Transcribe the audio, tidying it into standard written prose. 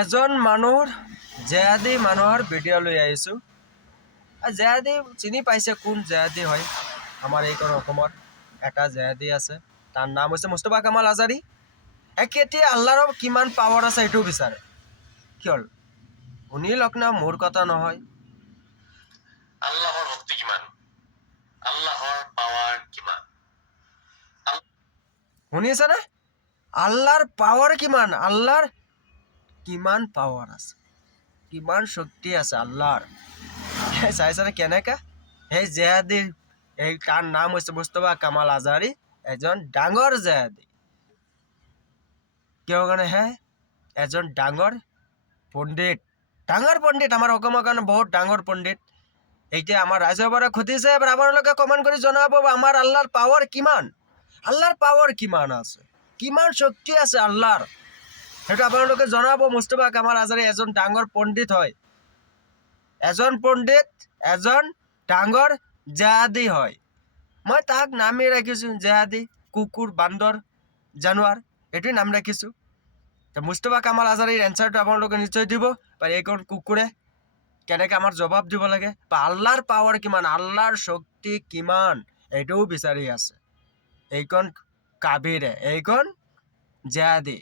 এজন মানুহৰ জেহাদী মানুহৰ ভিডিঅ' লৈ আহিছোঁ। জেহাদী চিনি পাইছে কোন জেহাদী হয়? আমাৰ এইখন অসমৰ এটা জেহাদী আছে, তাৰ নাম হৈছে মুস্তফা কামাল আজাৰী। কেতিয়া আল্লাহৰ কিমান পাৱাৰ আছে এইটোও বিচাৰে। কি হ'ল? শুনি লওক না, মোৰ কথা নহয়। আল্লাহৰ শক্তি কিমান, আল্লাহৰ পাৱাৰ কিমান, শুনিছে না? আল্লাহৰ পাৱাৰ কিমান, আল্লাহৰ কিমান পাৱাৰ আছে, কিমান শক্তি আছে আল্লাহৰ। চাইছেনে কেনেকা? সেই জেহাদীৰ তাৰ নাম হৈছে মুস্তফা কামাল আজাৰী, এজন ডাঙৰ জেহাদী। কিয় কাৰণে? এজন ডাঙৰ পণ্ডিত, আমাৰ অসমৰ কাৰণে বহুত ডাঙৰ পণ্ডিত। এতিয়া আমাৰ ৰাজ্যসভাৰে সুধিছে, এবাৰ আপোনালোকে কমেণ্ট কৰি জনাব আমাৰ আল্লাহৰ পাৱাৰ কিমান, আল্লাহৰ পাৱাৰ কিমান আছে, কিমান শক্তি আছে আল্লাহৰ, সেইটো আপোনালোকে জনাব। মুস্তফা কামাল আজাৰী এজন ডাঙৰ পণ্ডিত হয়, এজন পণ্ডিত, এজন ডাঙৰ জেহাদী হয়। মই তাক নামেই ৰাখিছোঁ জেহাদী, কুকুৰ, বান্দৰ, জানোৱাৰ, এইটোৱে নাম ৰাখিছোঁ। মুস্তফা কামাল আজাৰীৰ এনচাৰটো আপোনালোকে নিশ্চয় দিব, বা এইখন কুকুৰে কেনেকৈ আমাৰ জবাব দিব লাগে, বা আল্লাহৰ পাৱাৰ কিমান, আল্লাহৰ শক্তি কিমান, এইটোও বিচাৰি আছে এইখন কাবিৰে, এইখন জেহাদী।